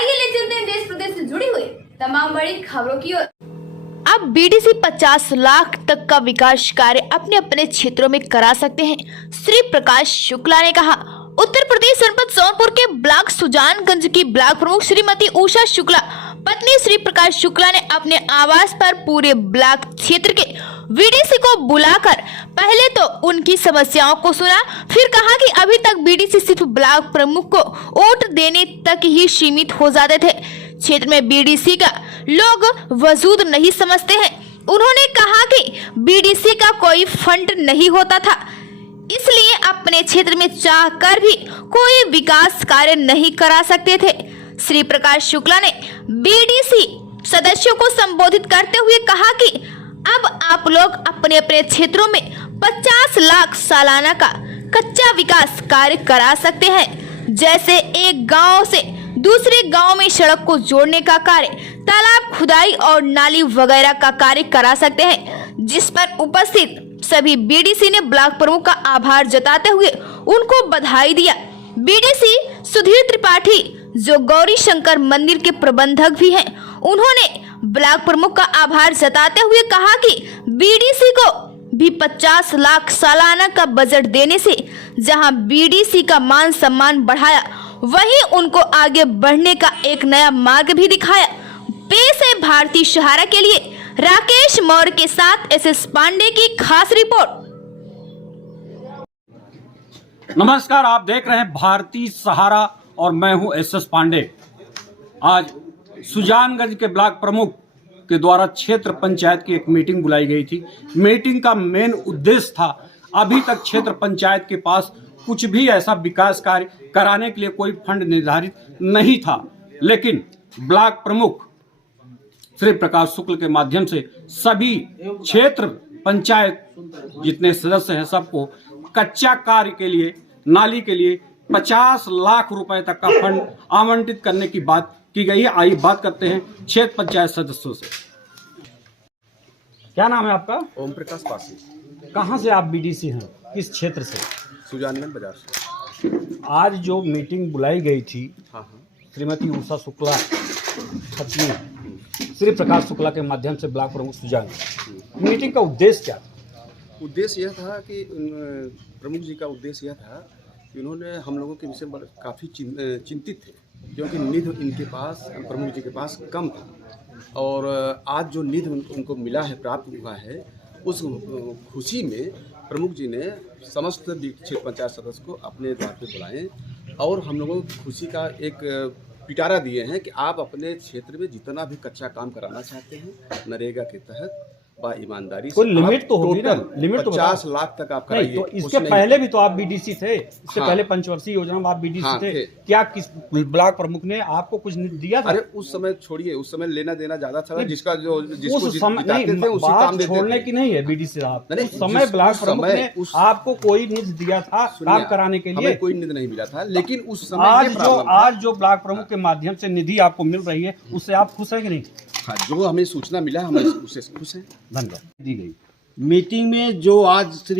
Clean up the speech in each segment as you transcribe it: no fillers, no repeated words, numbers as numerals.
आइए ले चलते हैं देश प्रदेश से जुड़ी हुई तमाम बड़ी खबरों की ओर। अब बीडीसी 50 लाख तक का विकास कार्य अपने अपने क्षेत्रों में करा सकते हैं। श्री प्रकाश शुक्ला ने कहा। उत्तर प्रदेश जनपद सोनपुर के ब्लॉक सुजानगंज की ब्लॉक प्रमुख श्रीमती उषा शुक्ला पत्नी श्री प्रकाश शुक्ला ने अपने आवास पर पूरे ब्लॉक क्षेत्र के बीडीसी को बुलाकर पहले तो उनकी समस्याओं को सुना, फिर कहा कि अभी तक बीडीसी सिर्फ ब्लॉक प्रमुख को वोट देने तक ही सीमित हो जाते थे। क्षेत्र में बीडीसी का लोग वजूद नहीं समझते हैं। उन्होंने कहा कि बीडीसी का कोई फंड नहीं होता था, इसलिए अपने क्षेत्र में चाहकर भी कोई विकास कार्य नहीं करा सकते थे। श्री प्रकाश शुक्ला ने बीडीसी सदस्यों को संबोधित करते हुए कहा कि अब आप लोग अपने अपने क्षेत्रों में 50 लाख सालाना का कच्चा विकास कार्य करा सकते हैं। जैसे एक गांव से दूसरे गांव में सड़क को जोड़ने का कार्य, तालाब खुदाई और नाली वगैरह का कार्य करा सकते हैं, जिस पर उपस्थित सभी बीडीसी ने ब्लॉक प्रमुख का आभार जताते हुए उनको बधाई दिया। बीडीसी सुधीर त्रिपाठी जो गौरी शंकर मंदिर के प्रबंधक भी हैं, उन्होंने ब्लॉक प्रमुख का आभार जताते हुए कहा कि बीडीसी को भी 50 लाख सालाना का बजट देने से जहां बीडीसी का मान सम्मान बढ़ाया, वहीं उनको आगे बढ़ने का एक नया मार्ग भी दिखाया। पेश है भारतीय सहारा के लिए राकेश मौर्य के साथ एसएस पांडे की खास रिपोर्ट। नमस्कार, आप देख रहे हैं भारतीय सहारा और मैं हूं एसएस पांडे। आज सुजानगंज के ब्लॉक प्रमुख के द्वारा क्षेत्र पंचायत की एक मीटिंग बुलाई गई थी। मीटिंग का मेन उद्देश्य था, अभी तक क्षेत्र पंचायत के पास कुछ भी ऐसा विकास कार्य कराने के लिए कोई फंड निर्धारित नहीं था, लेकिन ब्लॉक प्रमुख श्री प्रकाश शुक्ल के माध्यम से सभी क्षेत्र पंचायत जितने सदस्य हैं सबको कच्चा कार्य के लिए, नाली के लिए 50 लाख रुपए तक का फंड आवंटित करने की बात की गई है। आइए बात करते हैं क्षेत्र पंचायत सदस्यों से। क्या नाम है आपका? ओम प्रकाश पासी। कहाँ से आप बीडीसी हैं? किस क्षेत्र से? सुजानगंज बाजार से। आज जो मीटिंग बुलाई गई थी, हाँ, श्रीमती उषा शुक्ला पत्नी श्री प्रकाश शुक्ला के माध्यम से ब्लॉक प्रमुख सुजानगंज, मीटिंग का उद्देश्य क्या था? उद्देश्य यह था कि प्रमुख जी का उद्देश्य यह था कि उन्होंने हम लोगों के विषय में काफ़ी चिंतित थे, क्योंकि निधि इनके पास, प्रमुख जी के पास कम था, और आज जो निधि उनको मिला है, प्राप्त हुआ है, उस खुशी में प्रमुख जी ने समस्त क्षेत्र पंचायत सदस्य को अपने द्वार पे बुलाएं और हम लोगों को खुशी का एक पिटारा दिए हैं कि आप अपने क्षेत्र में जितना भी कच्चा काम कराना चाहते हैं नरेगा के तहत बा ईमानदारी कोई लिमिट तो होगी ना, लिमिट तो 50 लाख तक आप कराइए। तो इसके पहले भी तो आप बीडीसी थे, इससे पहले पंचवर्षीय योजना में आप बीडीसी थे। क्या किस ब्लॉक प्रमुख ने आपको कुछ दिया था? अरे उस समय छोड़िए, उस समय लेना देना ज्यादा था, जिसका जो जिसको छोड़ने की नहीं है बीडीसी साहब। उस समय ब्लॉक प्रमुख ने आपको कोई निधि दिया था काम कराने के लिए? कोई निधि नहीं मिला था, लेकिन उस समय आज जो ब्लॉक प्रमुख के माध्यम से निधि आपको मिल रही है, उससे आप खुश हैं कि नहीं? हाँ, जो हमें सूचना मिला हम उससे खुश हैं। धन्यवाद। दी गई मीटिंग में जो आज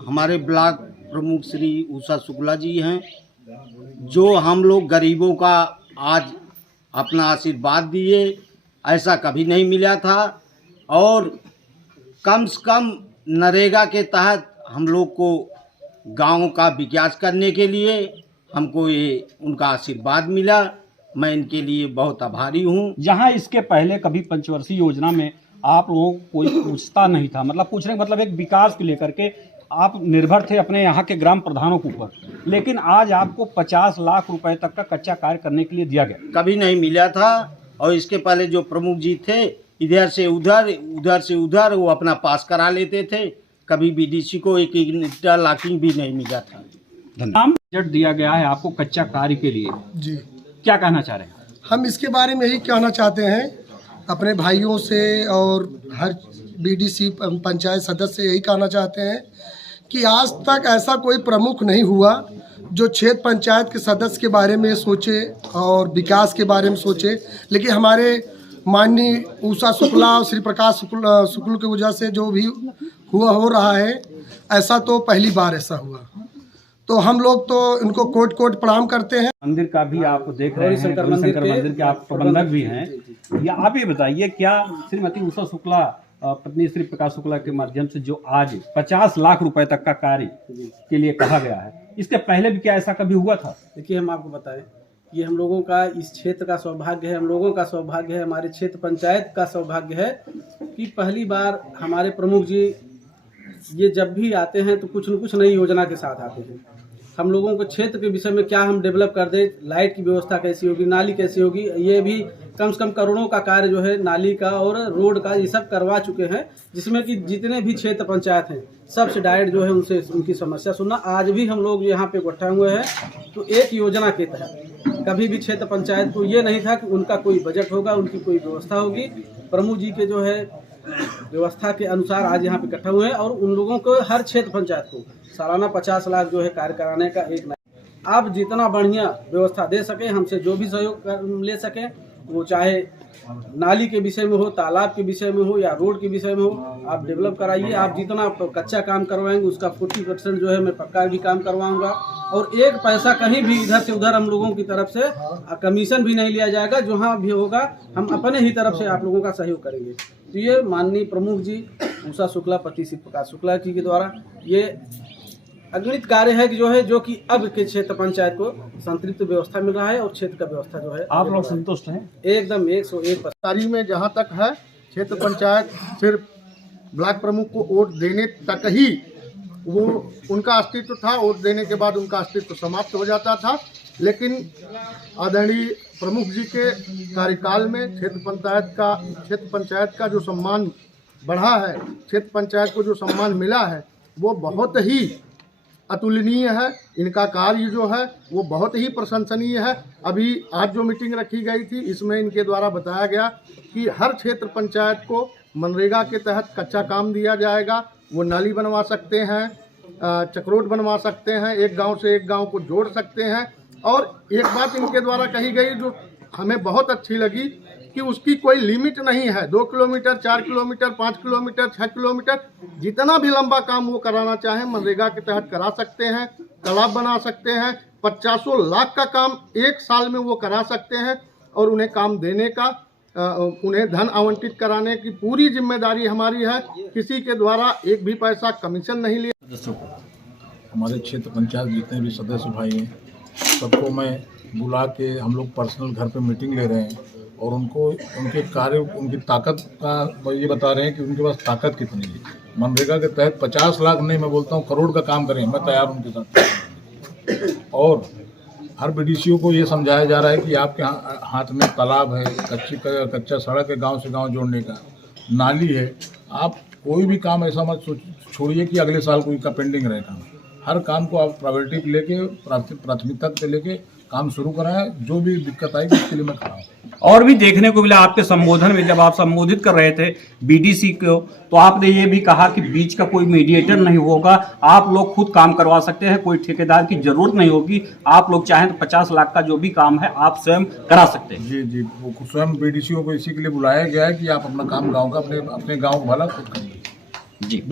हमारे ब्लॉक प्रमुख श्री उषा शुक्ला जी हैं, जो हम लोग गरीबों का आज अपना आशीर्वाद दिए, ऐसा कभी नहीं मिला था, और कम से कम नरेगा के तहत हम लोग को गांव का विकास करने के लिए हमको ये उनका आशीर्वाद मिला। मैं इनके लिए बहुत आभारी हूँ। जहाँ इसके पहले कभी पंचवर्षीय योजना में आप लोगों को कोई पूछता नहीं था, मतलब पूछने का मतलब एक विकास को लेकर के आप निर्भर थे अपने यहाँ के ग्राम प्रधानों के ऊपर, लेकिन आज आपको 50 लाख रुपए तक का कच्चा कार्य करने के लिए दिया गया। कभी नहीं मिला था, और इसके पहले जो प्रमुख जी थे इधर से उधर, उधर से उधर वो अपना पास करा लेते थे, कभी बीडीसी को एक लाखिंग भी नहीं मिला था। नाम बजट दिया गया है आपको कच्चा कार्य के लिए जी, क्या कहना चाह रहे हैं? हम इसके बारे में ही कहना चाहते हैं अपने भाइयों से और हर बीडीसी पंचायत सदस्य से यही कहना चाहते हैं कि आज तक ऐसा कोई प्रमुख नहीं हुआ जो क्षेत्र पंचायत के सदस्य के बारे में सोचे और विकास के बारे में सोचे, लेकिन हमारे माननीय उषा शुक्ला और श्री प्रकाश शुक्ल की वजह से जो भी हो रहा है, ऐसा तो पहली बार ऐसा हुआ। तो हम लोग तो इनको कोट कोट प्रणाम करते हैं। मंदिर का भी आप देख रहे हैं, गौरी शंकर मंदिर के आप प्रबंधक भी हैं। या आप ये बताइए, क्या श्रीमती उषा शुक्ला पत्नी श्री प्रकाश शुक्ला के माध्यम से जो आज 50 लाख रुपए तक का कार्य के लिए कहा गया है, इसके पहले भी क्या ऐसा कभी हुआ था? देखिए, हम आपको बताएं, ये हम लोगों का इस क्षेत्र का सौभाग्य है, हम लोगों का सौभाग्य है, हमारे क्षेत्र पंचायत का सौभाग्य है कि पहली बार हमारे प्रमुख जी ये जब भी आते हैं तो कुछ न कुछ नई योजना के साथ आते हैं। हम लोगों को क्षेत्र के विषय में क्या हम डेवलप कर दें, लाइट की व्यवस्था कैसी होगी, नाली कैसी होगी, ये भी कम से कम करोड़ों का कार्य जो है नाली का और रोड का ये सब करवा चुके हैं, जिसमें कि जितने भी क्षेत्र पंचायत हैं सबसे डायरेक्ट जो है उनसे उनकी समस्या सुनना। आज भी हम लोग यहाँ पे इकट्ठा हुए हैं तो एक योजना के तहत कभी भी क्षेत्र पंचायत को ये नहीं था कि उनका कोई बजट होगा, उनकी कोई व्यवस्था होगी। प्रमुख जी के जो है व्यवस्था के अनुसार आज यहाँ पे इकट्ठा हुए हैं और उन लोगों को हर क्षेत्र पंचायत को सालाना 50 लाख जो है कार्य कराने का एक आप जितना बढ़िया व्यवस्था दे सके, हमसे जो भी सहयोग ले सकें, वो चाहे नाली के विषय में हो, तालाब के विषय में हो या रोड के विषय में हो, आप डेवलप कराइए। आप जितना कच्चा काम करवाएंगे उसका 40% जो है मैं पक्का भी काम करवाऊंगा और एक पैसा कहीं भी इधर से उधर हम लोगों की तरफ से कमीशन भी नहीं लिया जाएगा। जहाँ भी होगा हम अपने ही तरफ से आप लोगों का सहयोग करेंगे। तो ये माननीय प्रमुख जी उषा शुक्ला पति श्री प्रकाश शुक्ला जी के द्वारा ये अगणित कार्य है कि जो कि अब के क्षेत्र पंचायत को संतृप्त व्यवस्था मिल रहा है और क्षेत्र का व्यवस्था जो है आप लोग संतुष्ट हैं? एकदम 101%। तारीख में जहाँ तक है, क्षेत्र पंचायत सिर्फ ब्लॉक प्रमुख को वोट देने तक ही वो उनका अस्तित्व था। वोट देने के बाद उनका अस्तित्व समाप्त हो जाता था। लेकिन आदरणीय प्रमुख जी के कार्यकाल में क्षेत्र पंचायत का जो सम्मान बढ़ा है, क्षेत्र पंचायत को जो सम्मान मिला है वो बहुत ही अतुलनीय है। इनका कार्य जो है वो बहुत ही प्रशंसनीय है। अभी आज जो मीटिंग रखी गई थी इसमें इनके द्वारा बताया गया कि हर क्षेत्र पंचायत को मनरेगा के तहत कच्चा काम दिया जाएगा। वो नाली बनवा सकते हैं, चक्रोट बनवा सकते हैं, एक गांव से एक गांव को जोड़ सकते हैं। और एक बात इनके द्वारा कही गई जो हमें बहुत अच्छी लगी कि उसकी कोई लिमिट नहीं है। 2 किलोमीटर, 4 किलोमीटर, 5 किलोमीटर, 6 किलोमीटर, जितना भी लंबा काम वो कराना चाहें मनरेगा के तहत करा सकते हैं। तालाब बना सकते हैं, 50 लाख का काम एक साल में वो करा सकते हैं और उन्हें काम देने का उन्हें धन आवंटित कराने की पूरी जिम्मेदारी हमारी है। किसी के द्वारा एक भी पैसा कमीशन नहीं लिया। हमारे क्षेत्र पंचायत जितने भी सदस्य भाई हैं सबको मैं बुला के हम लोग पर्सनल घर पे मीटिंग ले रहे हैं और उनको उनके कार्य, उनकी ताकत का ये बता रहे हैं कि उनके पास ताकत कितनी है। मनरेगा के तहत 50 लाख नहीं, मैं बोलता हूँ करोड़ का काम करें, मैं तैयार उनके साथ। और हर बीडीसीओ को ये समझाया जा रहा है कि आपके हाथ में तालाब है, कच्चा सड़क है, गांव से गांव जोड़ने का नाली है, आप कोई भी काम ऐसा मत छोड़िए कि अगले साल कोई का पेंडिंग रहे काम। हर काम को आप प्रायोरिटी लेके, प्राथमिकता से लेके काम शुरू कराएं। जो भी दिक्कत आएगी उसके लिए मैं खड़ा हूँ। और भी देखने को मिला आपके संबोधन में, जब आप संबोधित कर रहे थे बीडीसी को, तो आपने ये भी कहा कि बीच का कोई मीडिएटर नहीं होगा, आप लोग खुद काम करवा सकते हैं, कोई ठेकेदार की जरूरत नहीं होगी। आप लोग चाहें तो 50 लाख का जो भी काम है आप स्वयं करा सकते हैं। जी जी, वो स्वयं बीडीसीओ को इसी के लिए बुलाया गया है कि आप अपना काम गाँव का, अपने गाँव का भला खुद करिए। जी।